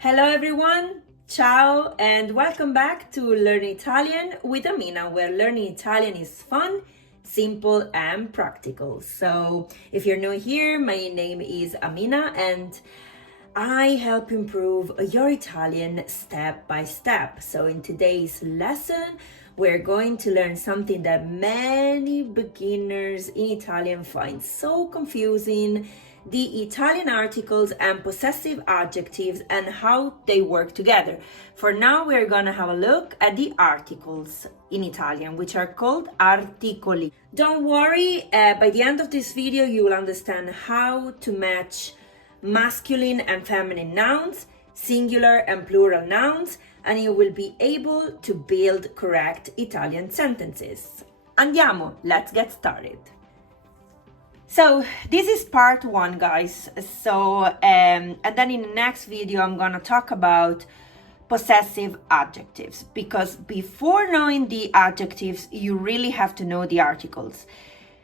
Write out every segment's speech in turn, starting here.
Hello everyone, ciao and welcome back to Learn Italian with Amina, where learning Italian is fun, simple and practical. So if you're new here, my name is Amina and I help improve your Italian step by step. So in today's lesson, we're going to learn something that many beginners in Italian find so confusing: the Italian articles and possessive adjectives and how they work together. For now, we're gonna have a look at the articles in Italian, which are called articoli. Don't worry, by the end of this video, you will understand how to match masculine and feminine nouns, singular and plural nouns, and you will be able to build correct Italian sentences. Andiamo, let's get started. So this is part one, guys. And then in the next video, I'm gonna talk about possessive adjectives, because before knowing the adjectives, you really have to know the articles.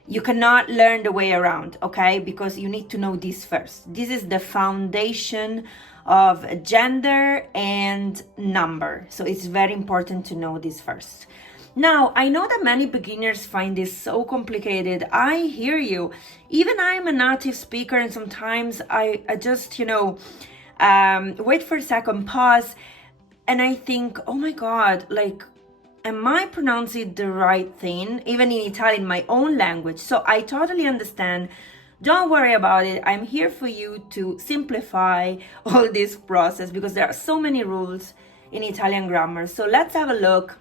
You cannot learn the way around, okay? Because you need to know this first. This is the foundation of gender and number. So it's very important to know this first. Now, I know that many beginners find this so complicated. I hear you. Even I'm a native speaker, and sometimes I just, wait for a second, pause, and I think, oh my God, am I pronouncing the right thing? Even in Italian, my own language. So I totally understand. Don't worry about it. I'm here for you to simplify all this process, because there are so many rules in Italian grammar. So let's have a look.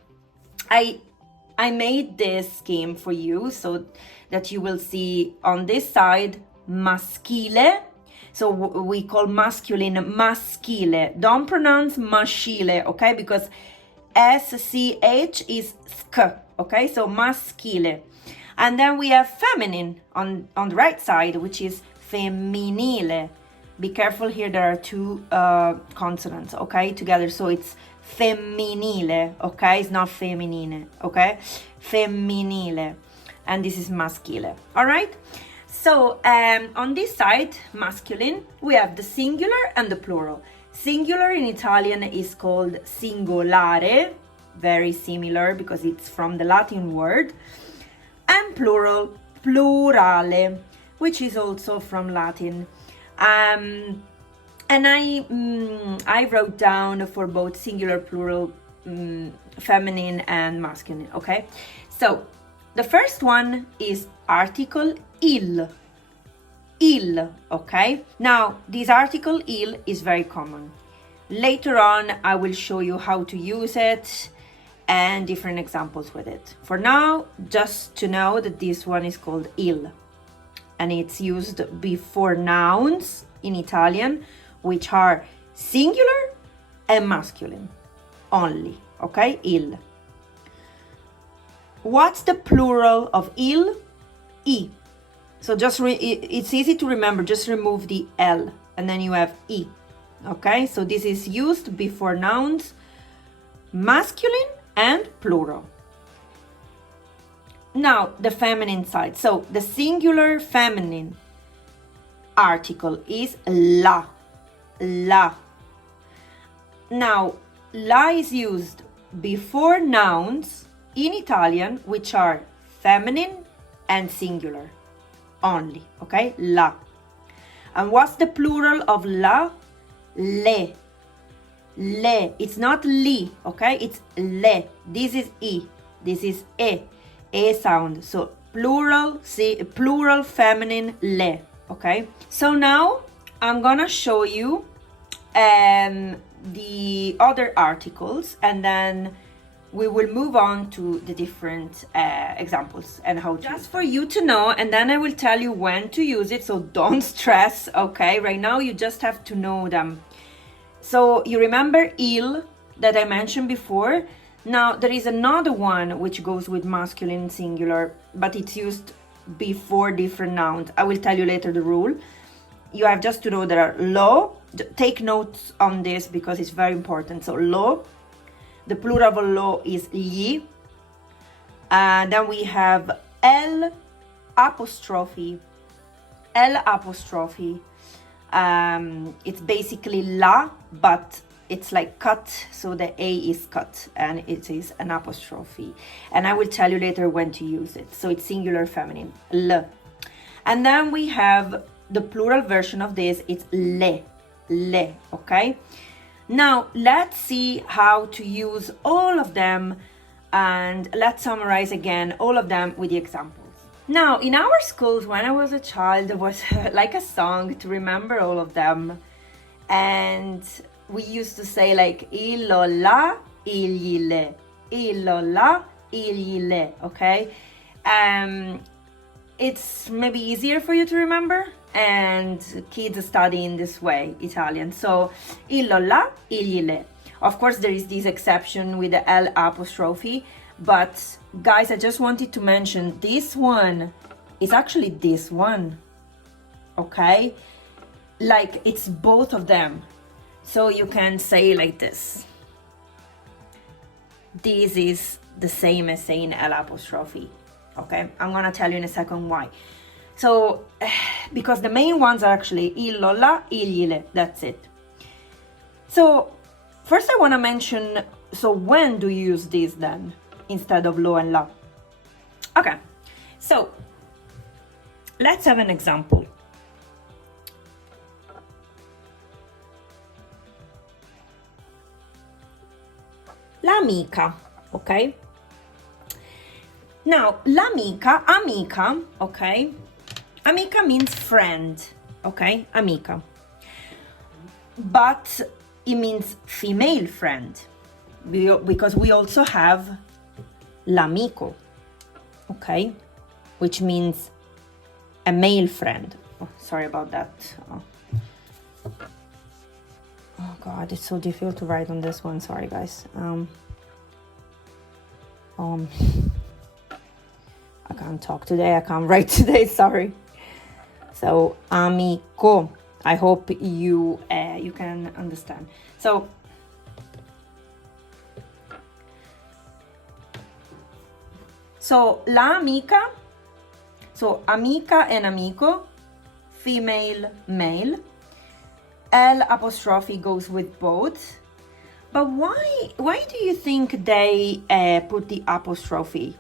I made this scheme for you so that you will see on this side maschile. So we call masculine maschile. Don't pronounce maschile, okay? Because SCH is sk, okay? So maschile. And then we have feminine on the right side, which is femminile. Be careful here, there are two consonants, okay, together. So it's femminile, okay? It's not feminine, okay? Femminile. And this is maschile, all right? So on this side, masculine, we have the singular and the plural. Singular in Italian is called singolare, very similar because it's from the Latin word. And plural, plurale, which is also from Latin. And I wrote down for both singular, plural, feminine and masculine, okay? So the first one is article il, okay? Now, this article il is very common. Later on, I will show you how to use it and different examples with it. For now, just to know that this one is called il, and it's used before nouns in Italian, which are singular and masculine only, okay? Il. What's the plural of il? I. So just it's easy to remember, just remove the L and then you have I, okay? So this is used before nouns, masculine and plural. Now, the feminine side. So the singular feminine article is la. La. Now, la is used before nouns in Italian, which are feminine and singular only, okay? La. And what's the plural of la? Le. Le. It's not li, okay? It's le. This is I. This is e. E sound. So plural, plural feminine le, okay? So now I'm gonna show you the other articles, and then we will move on to the different examples and how to just for you to know, and then I will tell you when to use it, so don't stress, okay? Right now you just have to know them. So you remember il that I mentioned before. Now there is another one which goes with masculine singular, but it's used before different nouns. I will tell you later the rule. You have just to know there are lo. Take notes on this because it's very important. So lo, the plural of lo is gli. And then we have L apostrophe. It's basically la, but it's like cut, so the A is cut, and it is an apostrophe. And I will tell you later when to use it. So it's singular feminine, l. And then we have the plural version of this, it's le, okay? Now, let's see how to use all of them, and let's summarize again all of them with the examples. Now, in our schools, when I was a child, there was like a song to remember all of them. And we used to say like, illo la, igli le, illo la, igli le, okay? It's maybe easier for you to remember, and kids study in this way, Italian. So, illo la, igli le. Of course, there is this exception with the L apostrophe, but guys, I just wanted to mention this one is actually this one, okay? Like, it's both of them. So you can say like this. This is the same as saying L apostrophe, okay? I'm gonna tell you in a second why. So, because the main ones are actually illo la, igli le, that's it. So, first I wanna mention, so when do you use this then, instead of lo and la? Okay, so, let's have an example. L'amica, okay? Now, l'amica, amica, okay? Amica means friend, okay? Amica. But it means female friend, because we also have l'amico, okay? Which means a male friend. Oh, sorry about that. Oh God, it's so difficult to write on this one. Sorry, guys. I can't talk today. I can't write today. Sorry. So, amico. I hope you can understand. So, la amica. So, amica and amico, female, male. L apostrophe goes with both. But why do you think they put the apostrophe?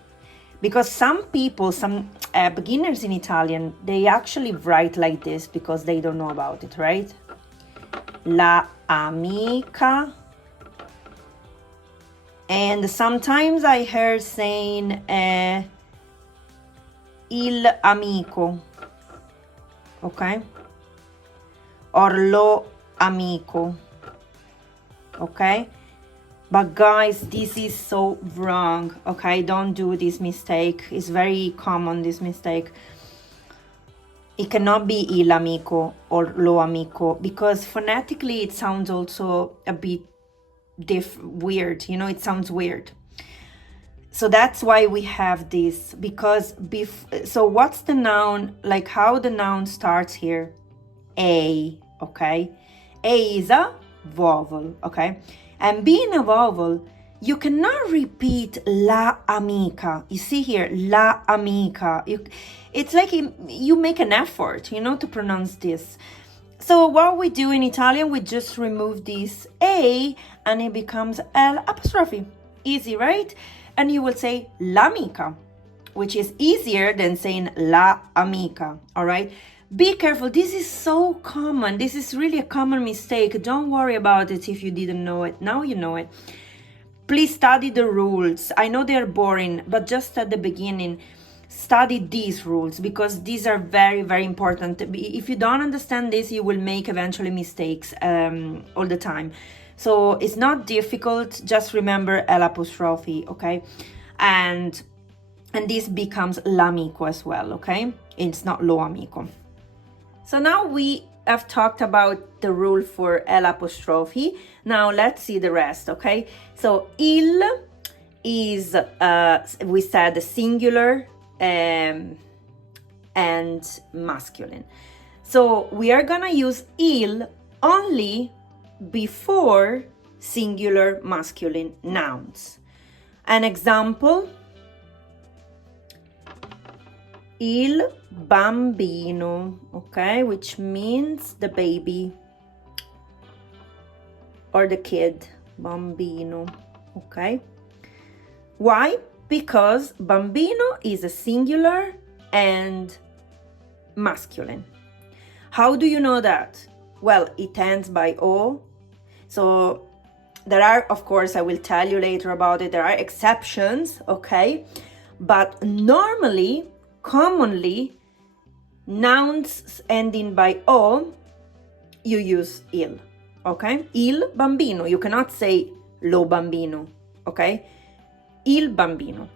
Because some people, some beginners in Italian, they actually write like this because they don't know about it, right? La amica. And sometimes I heard saying il amico, okay? Or lo amico, okay? But guys, this is so wrong, okay? Don't do this mistake. It's very common, this mistake. It cannot be il amico or lo amico, because phonetically it sounds also a bit weird, you know, it sounds weird. So that's why we have this, because so what's the noun, like how the noun starts here? A, okay? A is a vowel, okay? And being a vowel, you cannot repeat la amica. You see here, la amica. It's like you make an effort, you know, to pronounce this. So what we do in Italian, we just remove this A and it becomes L apostrophe. Easy, right? And you will say l'amica, which is easier than saying la amica, all right? Be careful, this is so common. This is really a common mistake. Don't worry about it if you didn't know it. Now you know it. Please study the rules. I know they're boring, but just at the beginning, study these rules because these are very, very important. If you don't understand this, you will make eventually mistakes all the time. So it's not difficult. Just remember L apostrophe, okay? And this becomes l'amico as well, okay? It's not lo amico. So now we have talked about the rule for L apostrophe. Now let's see the rest, okay? So il is, we said, singular and masculine. So we are gonna use il only before singular masculine nouns. An example, Il bambino, okay, which means the baby or the kid, bambino, okay? Why? Because bambino is a singular and masculine. How do you know that? Well, it ends by O. So there are, of course, I will tell you later about it, there are exceptions, okay? But normally, commonly, nouns ending by O, you use il, okay? Il bambino. You cannot say lo bambino, okay? Il bambino.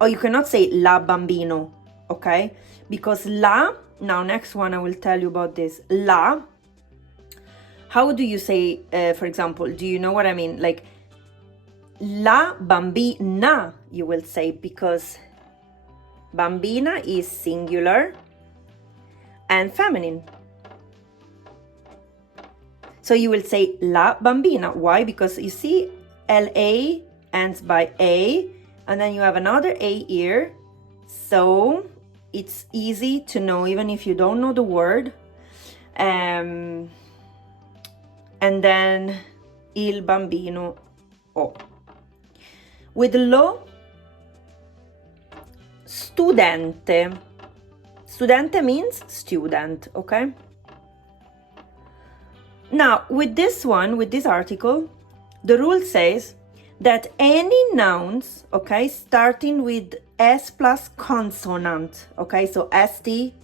Or you cannot say la bambino, okay? Because la, now next one I will tell you about this. La, how do you say, for example, do you know what I mean? Like, la bambina, you will say, because bambina is singular and feminine. So you will say la bambina. Why? Because you see LA ends by A, and then you have another A here. So it's easy to know even if you don't know the word. And then il bambino O. With lo, studente. Studente means student, okay? Now, with this one, with this article, the rule says that any nouns, okay, starting with S plus consonant, okay, so ST,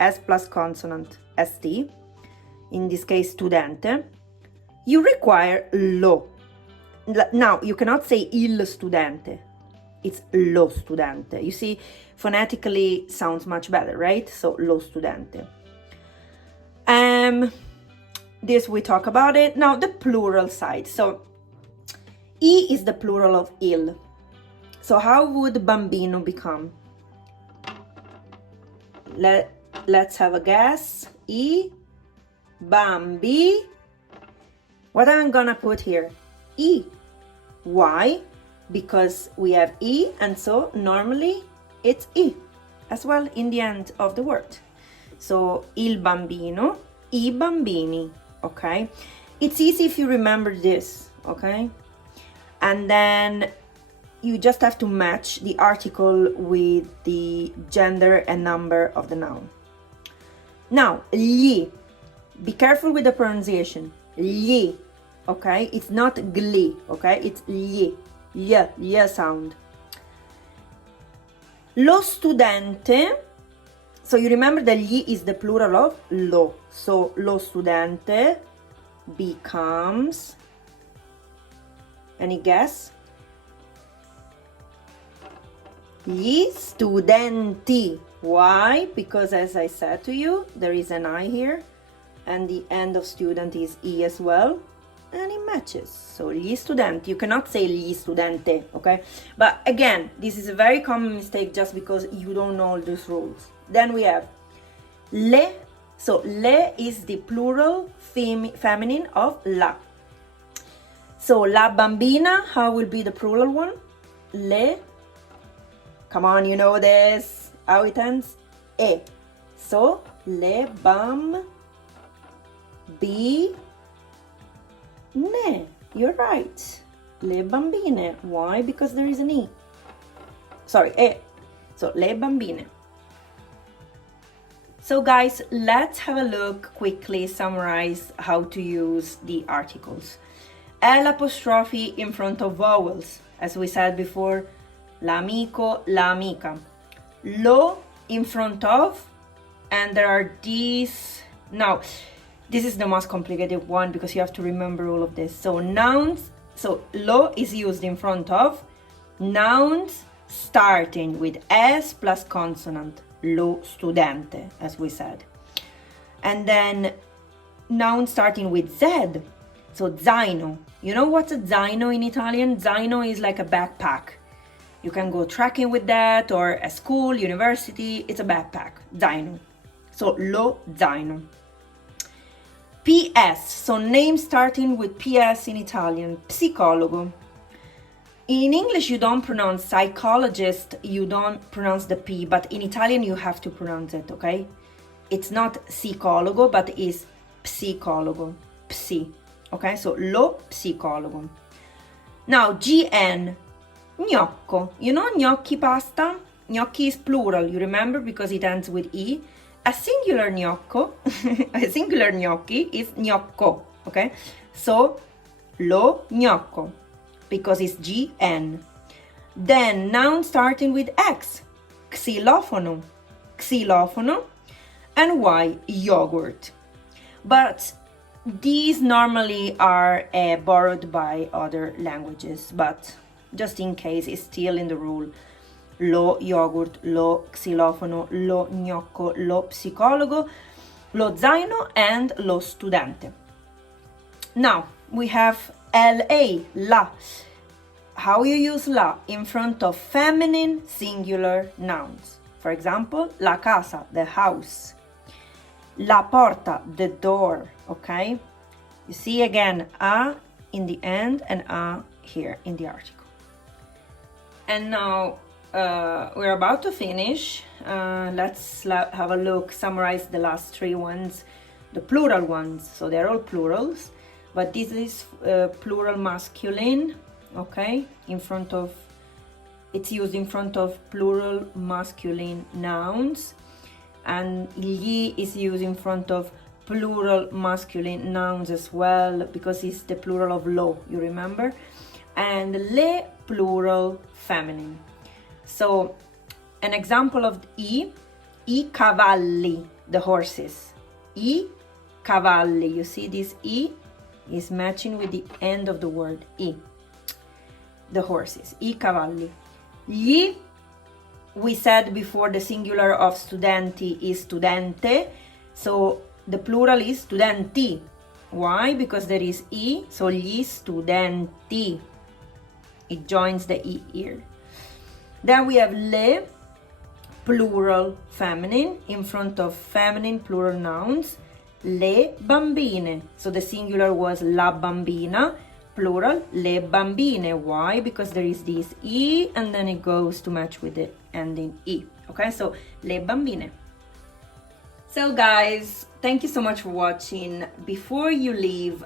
S plus consonant, ST, in this case, studente, you require lo. Now, you cannot say il studente, it's lo studente. You see, phonetically sounds much better, right? So, lo studente. This we talk about it. Now, the plural side. So, I is the plural of il. So, how would bambino become? Let's have a guess. I, bambi. What am I gonna put here? I. Why? Because we have I, and so normally it's I as well in the end of the word. So, il bambino, I bambini, okay? It's easy if you remember this, okay? And then you just have to match the article with the gender and number of the noun. Now, gli. Be careful with the pronunciation. Gli, okay? It's not gli, okay? It's gli. Yeah sound. Lo studente. So you remember that gli is the plural of lo. So lo studente becomes, any guess? Gli studenti. Why? Because as I said to you, there is an I here, and the end of student is I as well, and it matches. So gli studenti, you cannot say gli studente, okay? But again, this is a very common mistake just because you don't know all these rules. Then we have le. So le is the plural feminine of la. So la bambina, how will be the plural one? Le. Come on, you know this. How it ends? E. So le bambine. You're right. Le bambine. Why? Because there is an E. Sorry, E. So le bambine. So guys, let's have a look, quickly summarize how to use the articles. L apostrophe in front of vowels, as we said before, l'amico, l'amica. Lo in front of, and there are these. Now, this is the most complicated one because you have to remember all of this. So nouns, so lo is used in front of nouns starting with S plus consonant. Lo studente, as we said. And then noun starting with Z. So zaino. You know what's a zaino in Italian? Zaino is like a backpack. You can go trekking with that, or a school, university. It's a backpack. Zaino. So lo zaino. PS. So name starting with PS in Italian. Psicologo. In English, you don't pronounce psychologist, you don't pronounce the P, but in Italian, you have to pronounce it, okay? It's not psicologo, but it's psicologo, psi, okay? So, lo psicologo. Now, GN, gnocco. You know gnocchi pasta? Gnocchi is plural, you remember, because it ends with E. A singular gnocco, a singular gnocchi is gnocco, okay? So, lo gnocco, because it's GN. Then, noun starting with X, xylofono, xylofono, and Y, yogurt. But these normally are borrowed by other languages, but just in case, it's still in the rule. Lo yogurt, lo xylofono, lo gnocco, lo psicologo, lo zaino, and lo studente. Now, we have LA, la. How you use la in front of feminine singular nouns. For example, la casa, the house. La porta, the door, okay? You see again, a in the end and a here in the article. And now we're about to finish. Let's have a look, summarize the last three ones, the plural ones. So they're all plurals, but this is plural masculine, okay? It's used in front of plural masculine nouns. And gli is used in front of plural masculine nouns as well, because it's the plural of lo, you remember? And le, plural feminine. So an example of I cavalli, the horses. I cavalli, you see this I is matching with the end of the word I, the horses, I cavalli. Gli, we said before, the singular of studenti is studente, so the plural is studenti. Why? Because there is I, so gli studenti. It joins the I here. Then we have le, plural feminine, in front of feminine plural nouns. Le bambine. So the singular was la bambina, plural, le bambine. Why? Because there is this I and then it goes to match with the ending I. Okay, so le bambine. So guys, thank you so much for watching. Before you leave,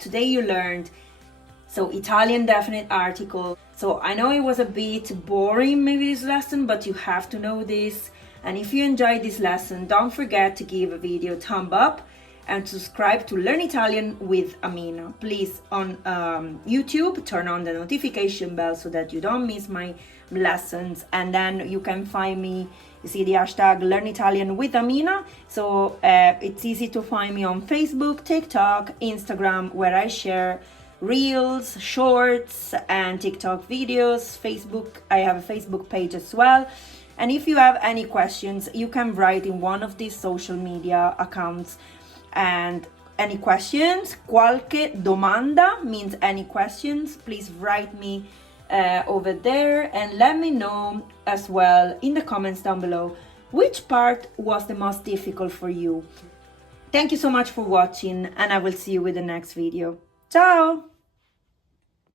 today you learned Italian definite article. So I know it was a bit boring maybe this lesson, but you have to know this. And if you enjoyed this lesson, don't forget to give a video a thumb up and subscribe to Learn Italian with Amina. Please, on YouTube, turn on the notification bell so that you don't miss my lessons. And then you can find me, you see the hashtag Learn Italian with Amina. So it's easy to find me on Facebook, TikTok, Instagram, where I share reels, shorts, and TikTok videos. Facebook, I have a Facebook page as well. And if you have any questions, you can write in one of these social media accounts. And any questions, qualche domanda means any questions, please write me over there and let me know as well in the comments down below which part was the most difficult for you. Thank you so much for watching, and I will see you with the next video. Ciao!